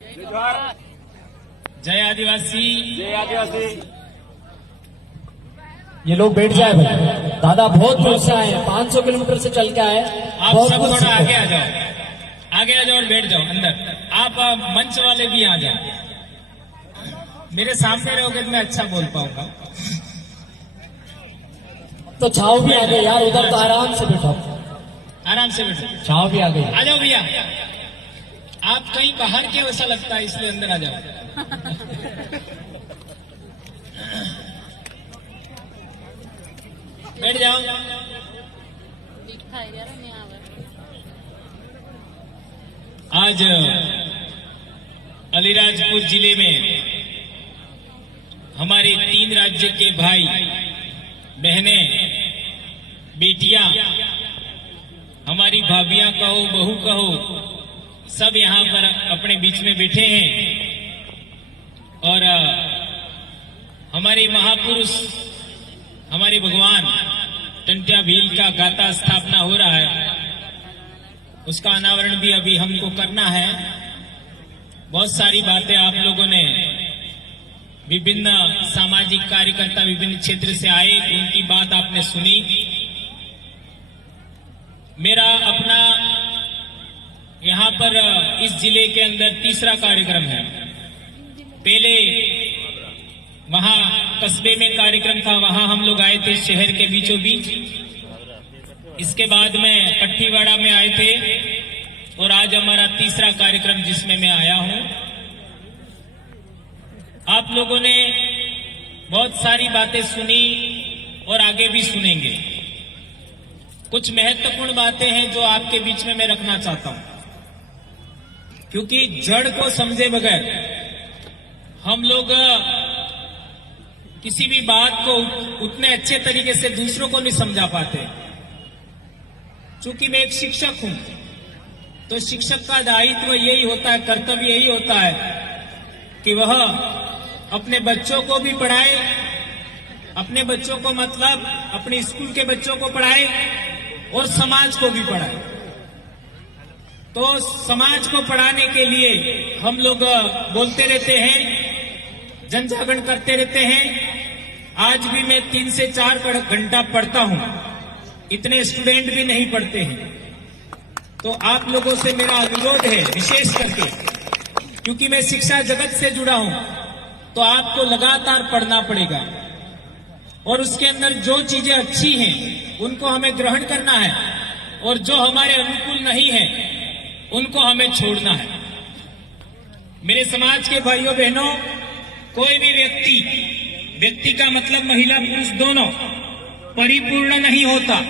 जय आदिवासी। जय आदिवासी। ये लोग बैठ जाए भाई। दादा बहुत दूर से आए हैं, 500 किलोमीटर से चल के आए। आप सब थोड़ा आगे आ जाओ, आगे आ जाओ और बैठ जाओ अंदर। आप मंच वाले भी आ जाओ, मेरे सामने रहोगे तो मैं अच्छा बोल पाऊंगा। तो छाव भी आ गई यार, उधर तो आराम से बैठो, आराम से बैठो। छाव भी आ गई। आ जाओ भैया, आप कहीं बाहर के वैसा लगता है इसलिए अंदर आ जाओ। बैठ जाओ। आज अलीराजपुर जिले में हमारे 3 राज्य के भाई बहनें, बेटियां, हमारी भाभियां कहो, बहू कहो, सब यहाँ पर अपने बीच में बैठे हैं। और हमारे महापुरुष, हमारे भगवान टंट्या भील का गाता स्थापना हो रहा है, उसका अनावरण भी अभी हमको करना है। बहुत सारी बातें आप लोगों ने, विभिन्न सामाजिक कार्यकर्ता विभिन्न क्षेत्र से आए, उनकी बात आपने सुनी। मेरा अपना यहाँ पर इस जिले के अंदर तीसरा कार्यक्रम है। पहले वहां कस्बे में कार्यक्रम था, वहां हम लोग आए थे शहर के बीचों बीच। इसके बाद में कट्ठीवाड़ा में आए थे और आज हमारा तीसरा कार्यक्रम जिसमें मैं आया हूं। आप लोगों ने बहुत सारी बातें सुनी और आगे भी सुनेंगे। कुछ महत्वपूर्ण बातें हैं जो आपके बीच में मैं रखना चाहता हूं, क्योंकि जड़ को समझे बगैर हम लोग किसी भी बात को उतने अच्छे तरीके से दूसरों को नहीं समझा पाते। चूंकि मैं एक शिक्षक हूं, तो शिक्षक का दायित्व यही होता है, कर्तव्य यही होता है कि वह अपने बच्चों को भी पढ़ाए, अपने बच्चों को मतलब अपने स्कूल के बच्चों को पढ़ाए और समाज को भी पढ़ाए। तो समाज को पढ़ाने के लिए हम लोग बोलते रहते हैं, जन जागरण करते रहते हैं। आज भी मैं 3 से 4 घंटा पढ़ता हूं, इतने स्टूडेंट भी नहीं पढ़ते हैं। तो आप लोगों से मेरा अनुरोध है, विशेष करके क्योंकि मैं शिक्षा जगत से जुड़ा हूं, तो आपको लगातार पढ़ना पड़ेगा और उसके अंदर जो चीजें अच्छी हैं उनको हमें ग्रहण करना है और जो हमारे अनुकूल नहीं है उनको हमें छोड़ना है। मेरे समाज के भाइयों बहनों, कोई भी व्यक्ति का मतलब महिला पुरुष दोनों परिपूर्ण नहीं होता।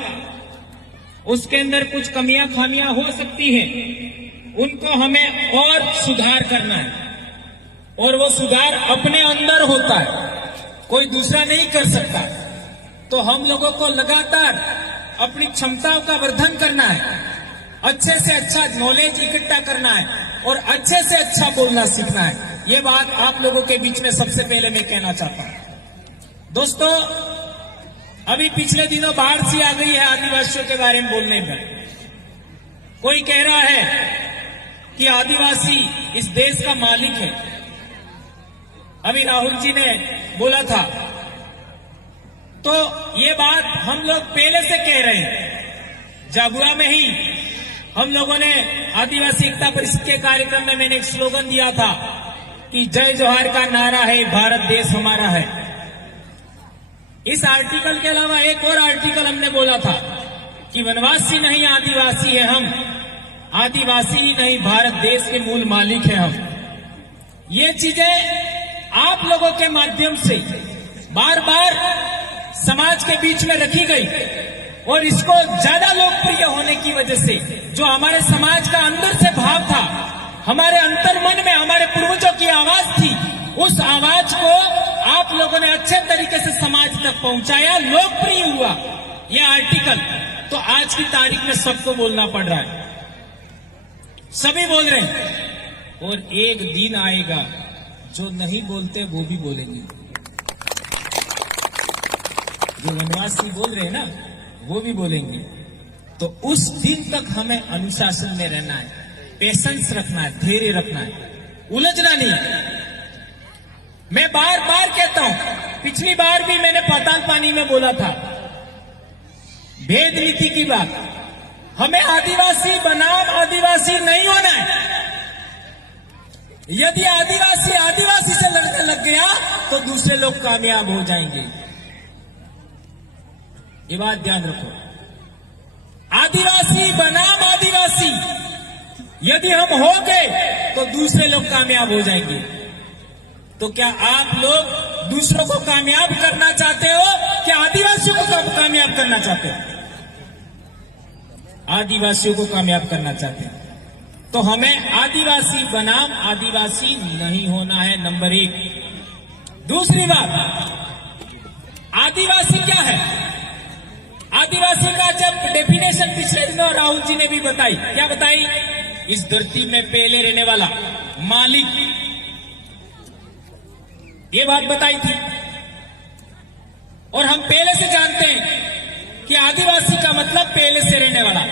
उसके अंदर कुछ कमियां खामियां हो सकती हैं, उनको हमें और सुधार करना है और वो सुधार अपने अंदर होता है, कोई दूसरा नहीं कर सकता। तो हम लोगों को लगातार अपनी क्षमताओं का वर्धन करना है, अच्छे से अच्छा नॉलेज इकट्ठा करना है और अच्छे से अच्छा बोलना सीखना है। ये बात आप लोगों के बीच में सबसे पहले मैं कहना चाहता हूं। दोस्तों, अभी पिछले दिनों बाढ़ सी आ गई है आदिवासियों के बारे में बोलने में। कोई कह रहा है कि आदिवासी इस देश का मालिक है। अभी राहुल जी ने बोला था, तो ये बात हम लोग पहले से कह रहे हैं। झाबुआ में ही हम लोगों ने आदिवासी एकता परिषद के कार्यक्रम में मैंने एक स्लोगन दिया था कि जय जोहार का नारा है, भारत देश हमारा है। इस आर्टिकल के अलावा एक और आर्टिकल हमने बोला था कि वनवासी नहीं आदिवासी है हम, आदिवासी ही नहीं भारत देश के मूल मालिक है हम। ये चीजें आप लोगों के माध्यम से बार बार समाज के बीच में रखी गई और इसको ज्यादा लोकप्रिय होने की वजह से जो हमारे समाज का अंदर से भाव था, हमारे अंतर्मन में हमारे पूर्वजों की आवाज थी, उस आवाज को आप लोगों ने अच्छे तरीके से समाज तक पहुंचाया, लोकप्रिय हुआ यह आर्टिकल। तो आज की तारीख में सबको बोलना पड़ रहा है, सभी बोल रहे हैं। और एक दिन आएगा जो नहीं बोलते वो भी बोलेंगे। जो वनवासी बोल रहे हैं ना, वो भी बोलेंगे। तो उस दिन तक हमें अनुशासन में रहना है, पेशेंस रखना है, धैर्य रखना है। उलझना नहीं। मैं बार बार कहता हूं, पिछली बार भी मैंने पाताल पानी में बोला था, भेद नीति की बात। हमें आदिवासी बनाम आदिवासी नहीं होना है। यदि आदिवासी आदिवासी से लड़ने लग गया तो दूसरे लोग कामयाब हो जाएंगे। ये बात ध्यान रखो। आदिवासी बनाम आदिवासी यदि हम हो गए तो दूसरे लोग कामयाब हो जाएंगे। तो क्या आप लोग दूसरों को कामयाब करना चाहते हो कि आदिवासियों को कामयाब करना चाहते हो? आदिवासियों को कामयाब करना चाहते हैं। तो हमें आदिवासी बनाम आदिवासी नहीं होना है, नंबर 1। दूसरी बात, आदिवासी क्या है? आदिवासी का जब डेफिनेशन पिछले दिनों राहुल जी ने भी बताई, क्या बताई? इस धरती में पहले रहने वाला मालिक, ये बात बताई थी। और हम पहले से जानते हैं कि आदिवासी का मतलब पहले से रहने वाला।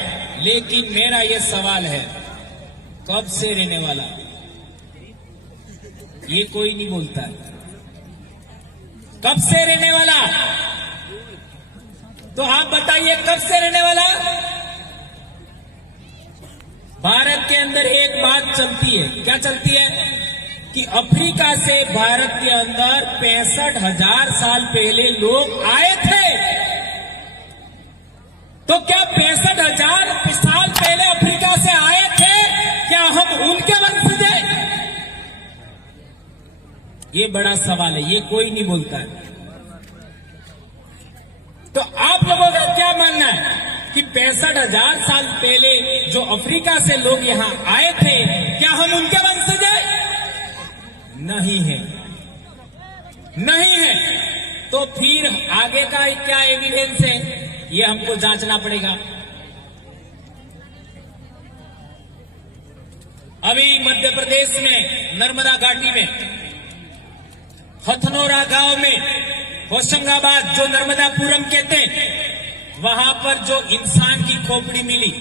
लेकिन मेरा यह सवाल है, कब से रहने वाला? ये कोई नहीं बोलता है। कब से रहने वाला? तो आप बताइए, कब से रहने वाला? भारत के अंदर एक बात चलती है, क्या चलती है? कि अफ्रीका से भारत के अंदर 65,000 साल पहले लोग आए थे। तो क्या 65,000 साल पहले अफ्रीका से आए थे, क्या हम उनके वंशज हैं? ये बड़ा सवाल है, ये कोई नहीं बोलता है। तो आप लोगों का क्या मानना है कि 65,000 साल पहले जो अफ्रीका से लोग यहां आए थे, क्या हम उनके वंशज हैं? नहीं है, नहीं है। तो फिर आगे का क्या एविडेंस है, ये हमको जांचना पड़ेगा। अभी मध्य प्रदेश में नर्मदा घाटी में हथनोरा गांव में होशंगाबाद, जो नर्मदापुरम कहते हैं, वहां पर जो इंसान की खोपड़ी मिली,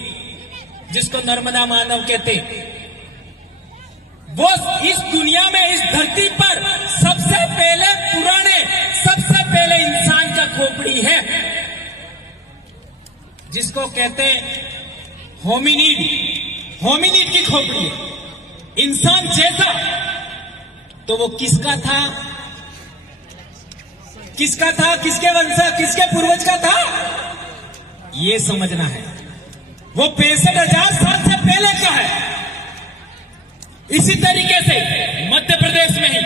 जिसको नर्मदा मानव कहते हैं, वो इस दुनिया में, इस धरती पर सबसे पहले पुराने, सबसे पहले इंसान का खोपड़ी है, जिसको कहते हैं होमिनिड। होमिनिड की खोपड़ी है, इंसान जैसा। तो वो किसका था? किसका था? किसके वंश, किसके पूर्वज का था? ये समझना है। वो 65,000 साल से पहले का है। इसी तरीके से मध्य प्रदेश में ही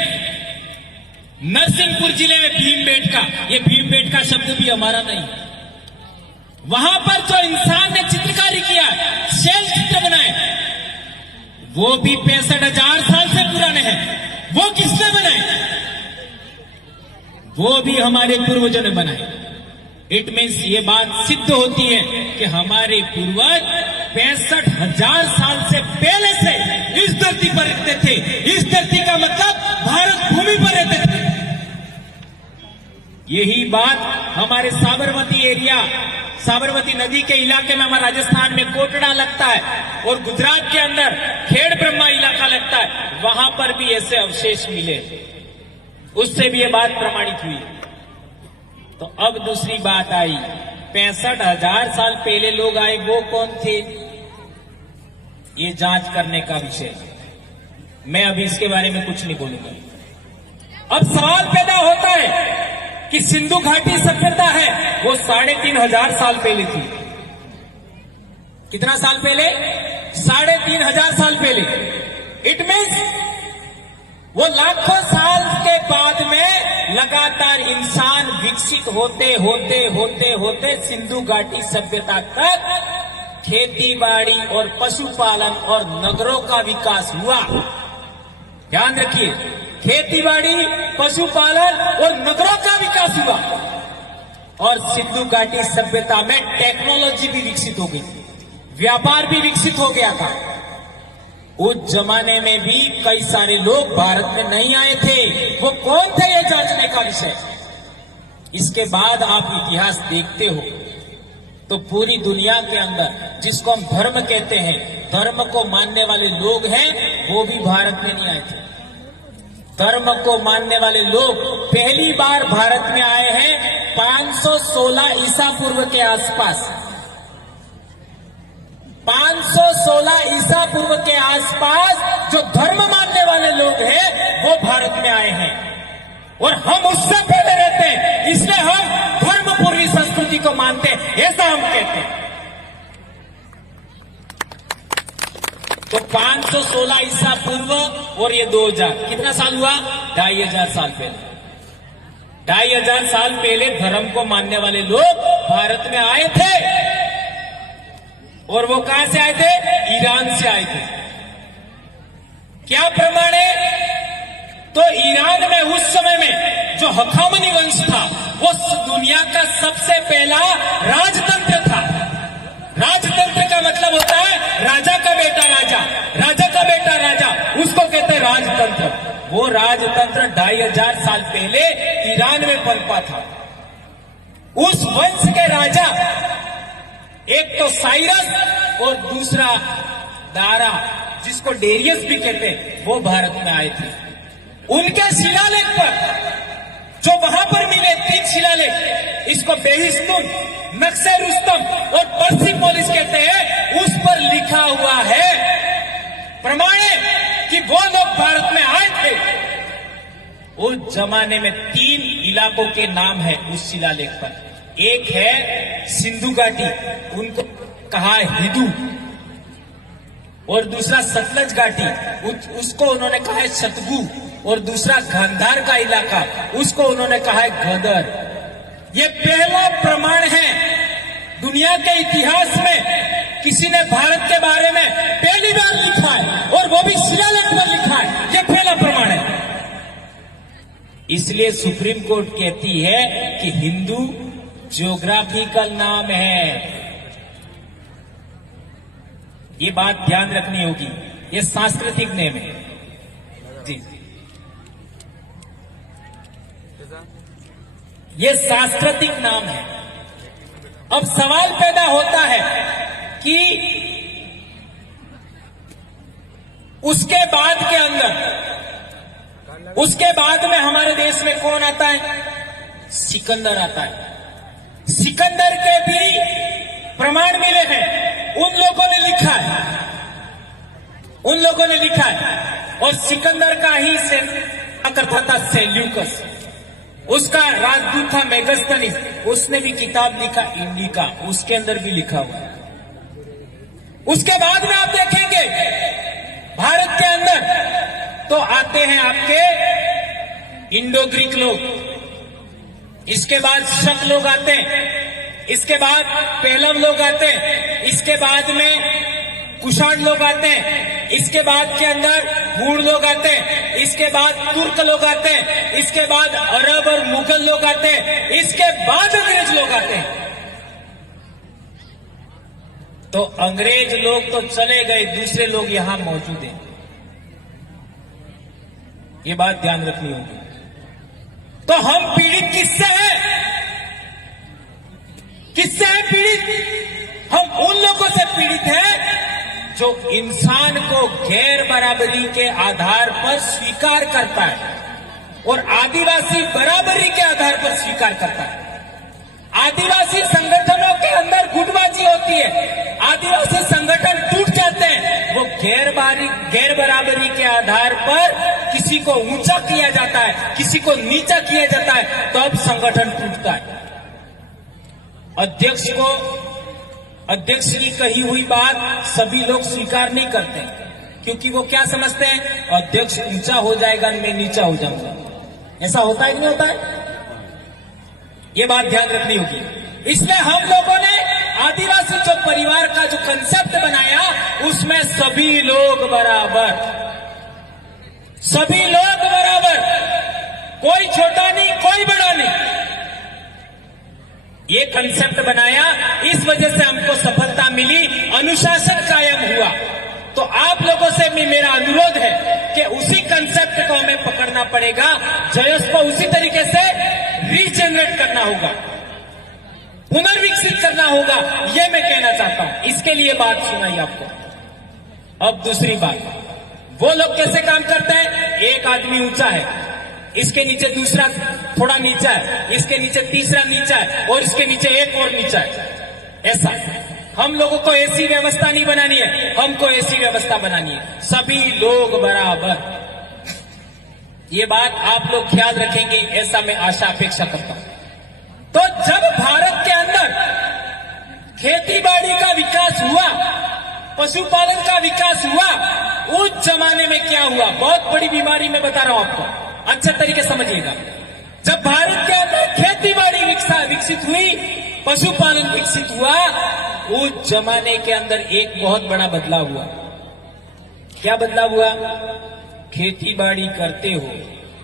नरसिंहपुर जिले में भीमबेटका, ये भीमबेटका शब्द भी हमारा नहीं, वहां पर जो इंसान ने चित्रकारी किया, शैल चित्र बनाए, वो भी 65,000 साल से पुराने हैं। वो किसने बनाए? वो भी हमारे पूर्वजों ने बनाए। इट मीन्स ये बात सिद्ध होती है कि हमारे पूर्वज 65,000 साल से पहले से इस धरती पर रहते थे। इस धरती का मतलब भारत भूमि पर रहते थे। यही बात हमारे साबरमती एरिया, साबरमती नदी के इलाके में, हमारा राजस्थान में कोटड़ा लगता है, और गुजरात के अंदर खेड़ ब्रह्मा इलाका लगता है, वहां पर भी ऐसे अवशेष मिले। उससे भी ये बात प्रमाणित हुई। तो अब दूसरी बात आई, 65,000 साल पहले लोग आए, वो कौन थे? ये जांच करने का विषय। मैं अभी इसके बारे में कुछ नहीं बोलूंगा। अब सवाल पैदा होता है कि सिंधु घाटी सभ्यता है, वो 3,500 साल पहले थी। कितना साल पहले? 3,500 साल पहले। इट मीन्स वो लाखों साल के बाद में लगातार इंसान विकसित होते होते होते होते सिंधु घाटी सभ्यता तक खेती बाड़ी और पशुपालन और नगरों का विकास हुआ। ध्यान रखिए, खेती बाड़ी, पशुपालन और नगरों का विकास हुआ। और सिंधु घाटी सभ्यता में टेक्नोलॉजी भी विकसित हो गई, व्यापार भी विकसित हो गया था। उस जमाने में भी कई सारे लोग भारत में नहीं आए थे। वो कौन थे, ये जांचने का विषय। इसके बाद आप इतिहास देखते हो तो पूरी दुनिया के अंदर जिसको हम धर्म कहते हैं, धर्म को मानने वाले लोग हैं, वो भी भारत में नहीं आए थे। धर्म को मानने वाले लोग पहली बार भारत में आए हैं 516 ईसा पूर्व के आसपास। 516 ईसा पूर्व के आसपास जो धर्म मानने वाले लोग हैं वो भारत में आए हैं, और हम उससे पहले रहते हैं, इसलिए हम धर्म पूर्वी संस्कृति को मानते हैं, ऐसा हम कहते हैं। तो 516 ईसा पूर्व और ये 2000 कितना साल हुआ? 2500 साल पहले। 2500 साल पहले धर्म को मानने वाले लोग भारत में आए थे, और वो कहां से आए थे? ईरान से आए थे। क्या प्रमाण है? तो ईरान में उस समय में जो हखामनी वंश था वो दुनिया का सबसे पहला राजतंत्र था। राजतंत्र का मतलब होता है राजा का बेटा राजा, राजा का बेटा राजा, उसको कहते हैं राजतंत्र। वो राजतंत्र 2500 साल पहले ईरान में पनपा था। उस वंश के राजा एक तो साइरस और दूसरा दारा, जिसको डेरियस भी कहते हैं, वो भारत में आए थे। उनके शिलालेख पर जो वहां पर मिले 3 शिलालेख, इसको बेहिस्तुन, नक्शे रुस्तम और पर्सिपोलिस कहते हैं, उस पर लिखा हुआ है, प्रमाण है कि वो लोग भारत में आए थे। उस जमाने में 3 इलाकों के नाम है उस शिलालेख पर। एक है सिंधु घाटी, उनको कहा हिदू, और दूसरा सतलज घाटी, उसको उन्होंने कहा है शतगु, और दूसरा गांधार का इलाका, उसको उन्होंने कहा है गदर। ये पहला प्रमाण है दुनिया के इतिहास में, किसी ने भारत के बारे में पहली बार लिखा है, और वो भी शिलालेख पर लिखा है। ये पहला प्रमाण है। इसलिए सुप्रीम कोर्ट कहती है कि हिंदू ज्योग्राफिकल नाम है। ये बात ध्यान रखनी होगी, ये सांस्कृतिक नेम है जी, ये सांस्कृतिक नाम है। अब सवाल पैदा होता है कि उसके बाद के अंदर, उसके बाद में हमारे देश में कौन आता है? सिकंदर आता है। सिकंदर के भी प्रमाण मिले हैं, उन लोगों ने लिखा है, उन लोगों ने लिखा है। और सिकंदर का ही से करता था सेल्यूकस, उसका राजदूत था मेगस्थनीस, उसने भी किताब लिखा इंडिका, उसके अंदर भी लिखा हुआ है। उसके बाद में आप देखेंगे भारत के अंदर तो आते हैं आपके इंडो ग्रीक लोग, इसके बाद शक लोग आते हैं, इसके बाद पहलव लोग आते हैं, इसके बाद में कुषाण लोग आते हैं, इसके बाद के अंदर हूण लोग आते हैं, इसके बाद तुर्क लोग आते हैं, इसके बाद अरब और मुगल लोग आते हैं, इसके बाद अंग्रेज लोग आते हैं। तो अंग्रेज लोग तो चले गए, दूसरे लोग यहां मौजूद हैं। ये बात ध्यान रखनी होगी। तो हम पीड़ित किससे हैं? किससे है पीड़ित? हम उन लोगों से पीड़ित हैं जो इंसान को गैर बराबरी के आधार पर स्वीकार करता है, और आदिवासी बराबरी के आधार पर स्वीकार करता है। आदिवासी संगठनों के अंदर गुटबाजी होती है, आदिवासी संगठन टूट जाते हैं, वो गैर बराबरी के आधार पर किसी को ऊंचा किया जाता है, किसी को नीचा किया जाता है, तब संगठन टूटता है। अध्यक्ष की कही हुई बात सभी लोग स्वीकार नहीं करते, क्योंकि वो क्या समझते हैं? अध्यक्ष ऊंचा हो जाएगा, मैं नीचा हो जाऊंगा। ऐसा होता है कि नहीं होता है? ये बात ध्यान रखनी होगी। इसलिए हम लोगों ने आदिवासी जो परिवार का जो कंसेप्ट बनाया, उसमें सभी लोग बराबर, सभी लोग बराबर, कोई छोटा नहीं, कोई बड़ा नहीं, ये कंसेप्ट बनाया। इस वजह से हमको सफलता मिली, अनुशासन कायम हुआ। तो आप लोगों से भी मेरा अनुरोध है कि उसी कंसेप्ट को हमें पकड़ना पड़ेगा, जयस को उसी तरीके से रीजनरेट करना होगा, पुनर्विकसित करना होगा, यह मैं कहना चाहता हूं। इसके लिए बात सुनाई आपको। अब दूसरी बात, वो लोग कैसे काम करते हैं? एक आदमी ऊंचा है, इसके नीचे दूसरा थोड़ा नीचा है, इसके नीचे तीसरा नीचा है और इसके नीचे एक और नीचा है। ऐसा हम लोगों को ऐसी व्यवस्था नहीं बनानी है, हमको ऐसी व्यवस्था बनानी है, सभी लोग बराबर। ये बात आप लोग ख्याल रखेंगे, ऐसा मैं आशा अपेक्षा करता हूं। तो जब भारत के अंदर खेतीबाड़ी का विकास हुआ, पशुपालन का विकास हुआ, उस जमाने में क्या हुआ? बहुत बड़ी बीमारी मैं बता रहा हूं आपको, अच्छे तरीके समझिएगा। जब भारत के अंदर खेतीबाड़ी विकसित हुई, पशुपालन विकसित हुआ, उस जमाने के अंदर एक बहुत बड़ा बदलाव हुआ। क्या बदलाव हुआ? खेतीबाड़ी करते हो,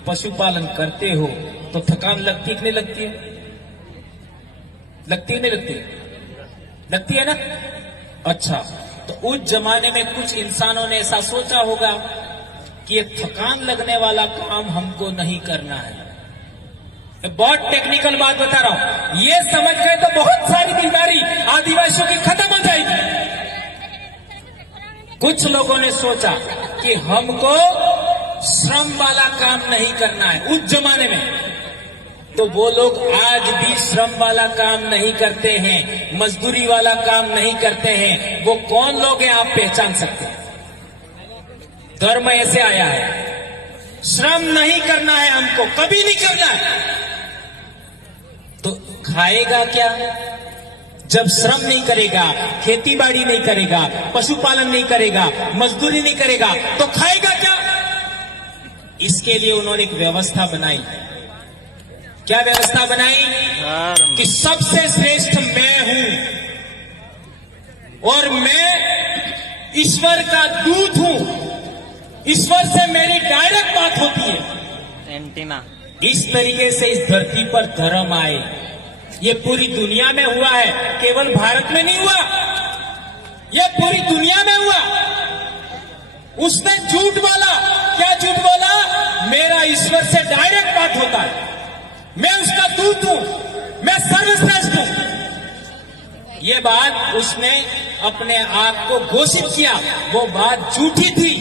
पशुपालन करते हो तो थकान लगती है कि नहीं लगती है? लगती है नहीं लगती? लगती है ना? अच्छा, तो उस जमाने में कुछ इंसानों ने ऐसा सोचा होगा कि ये थकान लगने वाला काम हमको नहीं करना है। बहुत टेक्निकल बात बता रहा हूं, ये समझ गए तो बहुत सारी बीमारी आदिवासियों की खत्म हो जाएगी। कुछ लोगों ने सोचा कि हमको श्रम वाला काम नहीं करना है उस जमाने में, तो वो लोग आज भी श्रम वाला काम नहीं करते हैं, मजदूरी वाला काम नहीं करते हैं। वो कौन लोग हैं आप पहचान सकते हैं? धर्म ऐसे आया है, श्रम नहीं करना है हमको, कभी नहीं करना है। तो खाएगा क्या? जब श्रम नहीं करेगा, खेतीबाड़ी नहीं करेगा, पशुपालन नहीं करेगा, मजदूरी नहीं करेगा, तो खाएगा क्या? इसके लिए उन्होंने एक व्यवस्था बनाई। क्या व्यवस्था बनाई? कि सबसे श्रेष्ठ मैं हूं और मैं ईश्वर का दूत हूं, ईश्वर से मेरी डायरेक्ट बात होती है। एंटीना इस तरीके से इस धरती पर धर्म आए। ये पूरी दुनिया में हुआ है, केवल भारत में नहीं हुआ, ये पूरी दुनिया में हुआ। उसने झूठ बोला, क्या झूठ बोला? मेरा ईश्वर से डायरेक्ट बात होता है, मैं उसका दूत हूं, मैं सर्वश्रेष्ठ हूं। ये बात उसने अपने आप को घोषित किया, वो बात झूठी थी।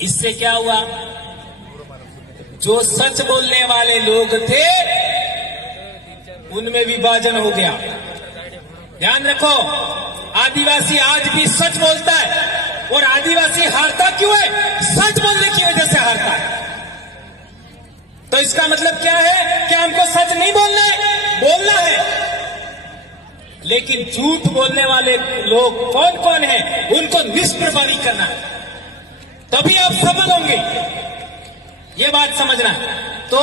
इससे क्या हुआ? जो सच बोलने वाले लोग थे उनमें विभाजन हो गया। ध्यान रखो, आदिवासी आज भी सच बोलता है, और आदिवासी हारता क्यों है? सच बोलने की वजह से हारता है। तो इसका मतलब क्या है? कि हमको सच नहीं बोलना है, बोलना है। लेकिन झूठ बोलने वाले लोग कौन कौन हैं, उनको निष्प्रभावी करना है, तभी आप सफल होंगे। ये बात समझना। तो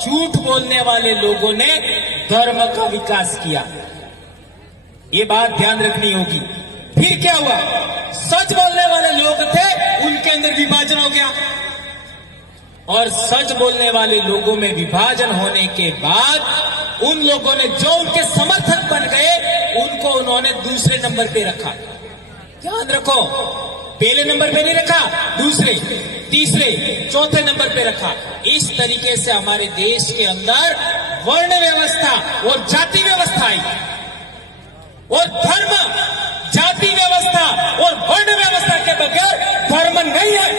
झूठ बोलने वाले लोगों ने धर्म का विकास किया, ये बात ध्यान रखनी होगी। फिर क्या हुआ? सच बोलने वाले लोग थे, उनके अंदर विभाजन हो गया, और सच बोलने वाले लोगों में विभाजन होने के बाद उन लोगों ने जो उनके समर्थक बन गए, उनको उन्होंने दूसरे नंबर पे रखा। ध्यान रखो, पहले नंबर पे नहीं रखा, दूसरे, तीसरे, चौथे नंबर पे रखा। इस तरीके से हमारे देश के अंदर वर्ण व्यवस्था और जाति व्यवस्था आई, और धर्म, जाति व्यवस्था और वर्ण व्यवस्था के बगैर धर्म नहीं है।